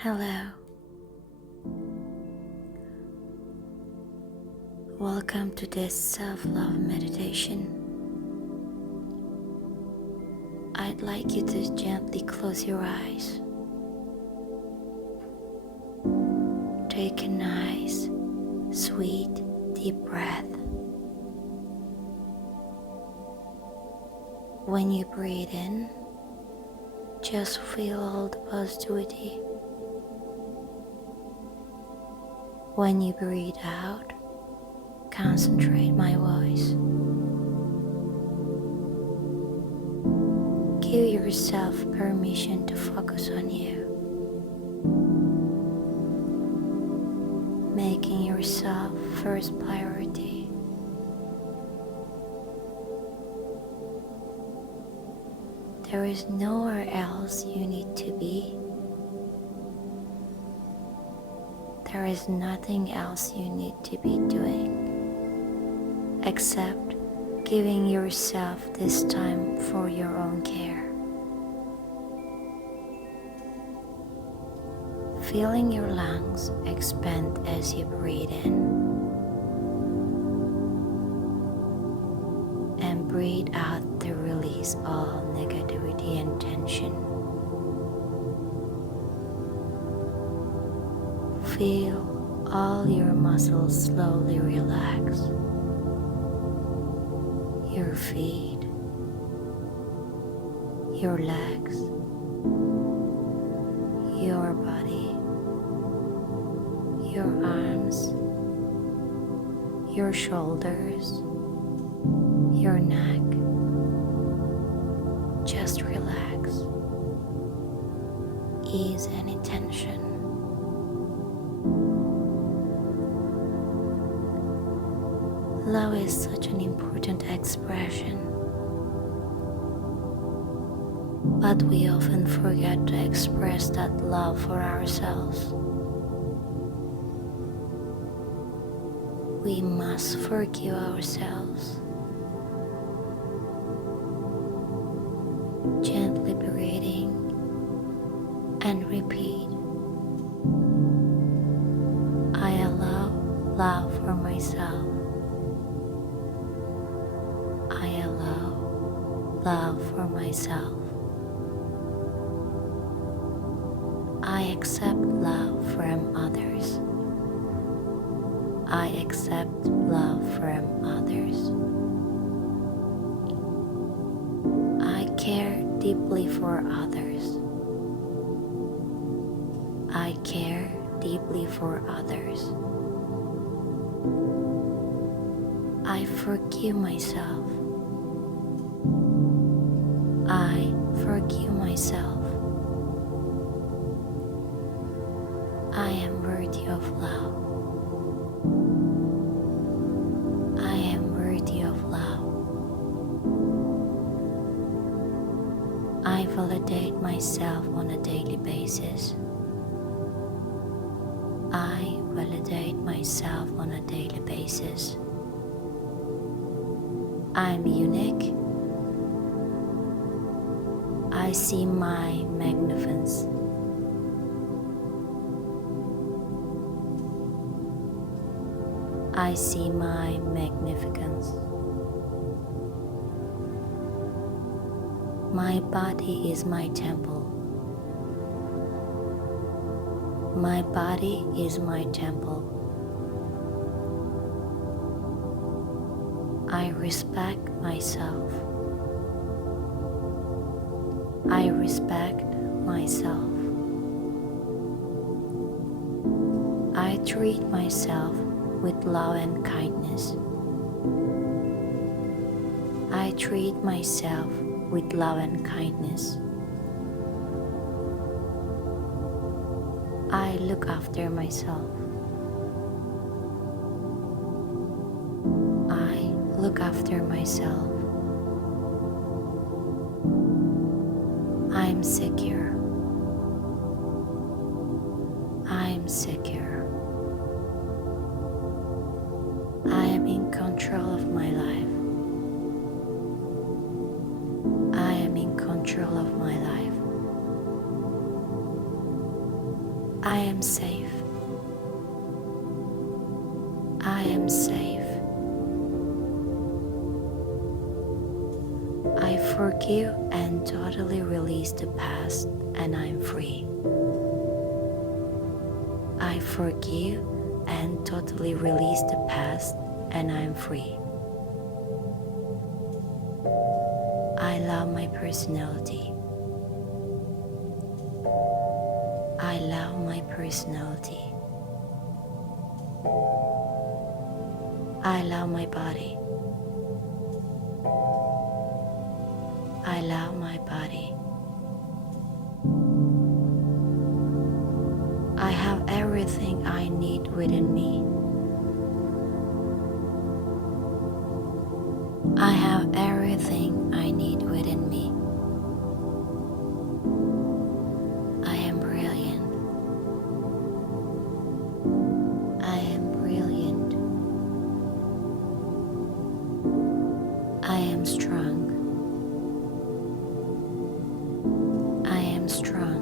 Hello, welcome to this self-love meditation. I'd like you to gently close your eyes. Take a nice, sweet, deep breath. When you breathe in, just feel all the positivity. When you breathe out, concentrate my voice. Give yourself permission to focus on you, making yourself first priority. There is nowhere else you need to be. There is nothing else you need to be doing except giving yourself this time for your own care. Feeling your lungs expand as you breathe in and breathe out to release all negativity and tension. Feel all your muscles slowly relax. Your feet, your legs, your body, your arms, your shoulders, your neck. Just relax. Ease any tension. Love is such an important expression, but we often forget to express that love for ourselves. We must forgive ourselves. Gently breathing and repeat. I allow love for myself. I allow love for myself. I accept love from others. I accept love from others. I care deeply for others. I care deeply for others. I forgive myself. I forgive myself. I am worthy of love. I am worthy of love. I validate myself on a daily basis. I validate myself on a daily basis. I'm unique. I see my magnificence. I see my magnificence. My body is my temple. My body is my temple. I respect myself. I respect myself. I treat myself with love and kindness. I treat myself with love and kindness. I look after myself. I look after myself. I'm secure. I'm secure. I am in control of my life. I am in control of my life. I am safe. I am safe. I forgive and totally release the past, and I'm free. I forgive and totally release the past, and I'm free. I love my personality. I love my personality. I love my body. I love my body. I have everything I need within me. I have everything I need within me. I am brilliant. I am brilliant. I am strong. I am strong.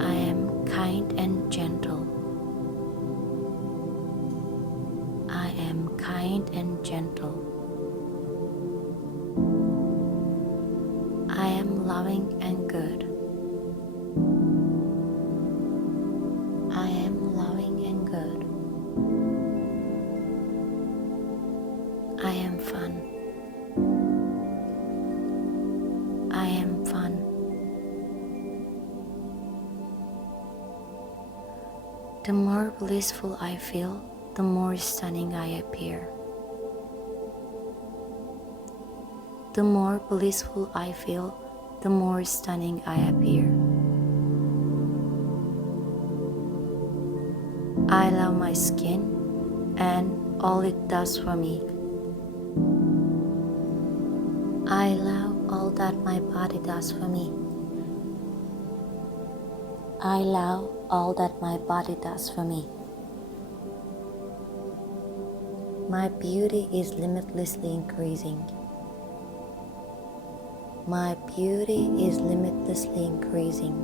I am kind and gentle. I am kind and gentle. I am loving and good. I am loving and good. I am fun. I am fun. The more blissful I feel, the more stunning I appear. The more blissful I feel, the more stunning I appear. I love my skin and all it does for me. I love all that my body does for me. I love all that my body does for me. My beauty is limitlessly increasing. My beauty is limitlessly increasing.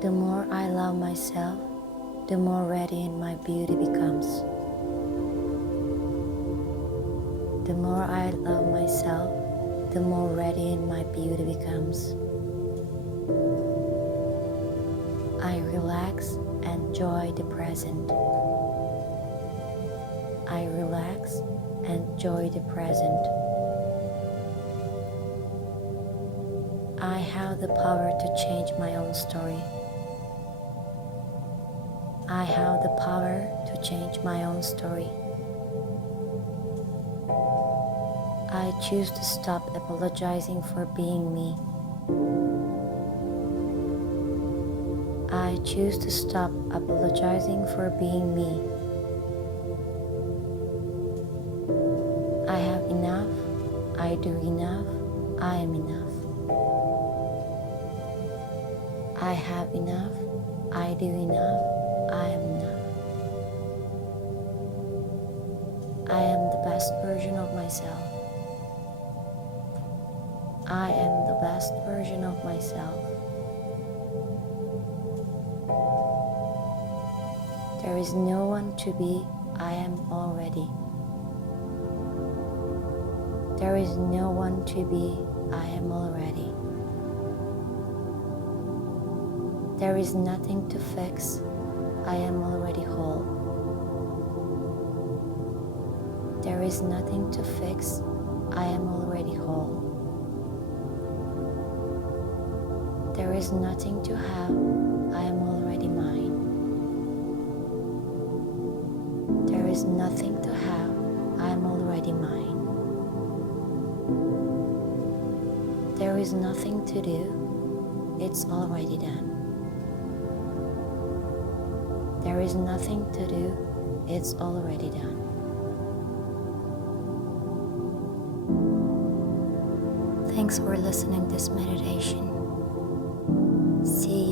The more I love myself, the more radiant my beauty becomes. The more I love myself, the more radiant my beauty becomes. I relax and enjoy the present. I relax and enjoy the present. I have the power to change my own story. I have the power to change my own story. I choose to stop apologizing for being me. I choose to stop apologizing for being me. I have enough. I do enough. I am enough. I have enough. I do enough. I am enough. I am the best version of myself. I am the best version of myself. There is no one to be. I am already. There is no one to be. I am already. There is nothing to fix. I am already whole. There is nothing to fix. I am already whole. There is nothing to have. I am already mine. There is nothing to have. I am already mine. There is nothing to do. It's already done. There is nothing to do. It's already done. Thanks for listening to this meditation. See you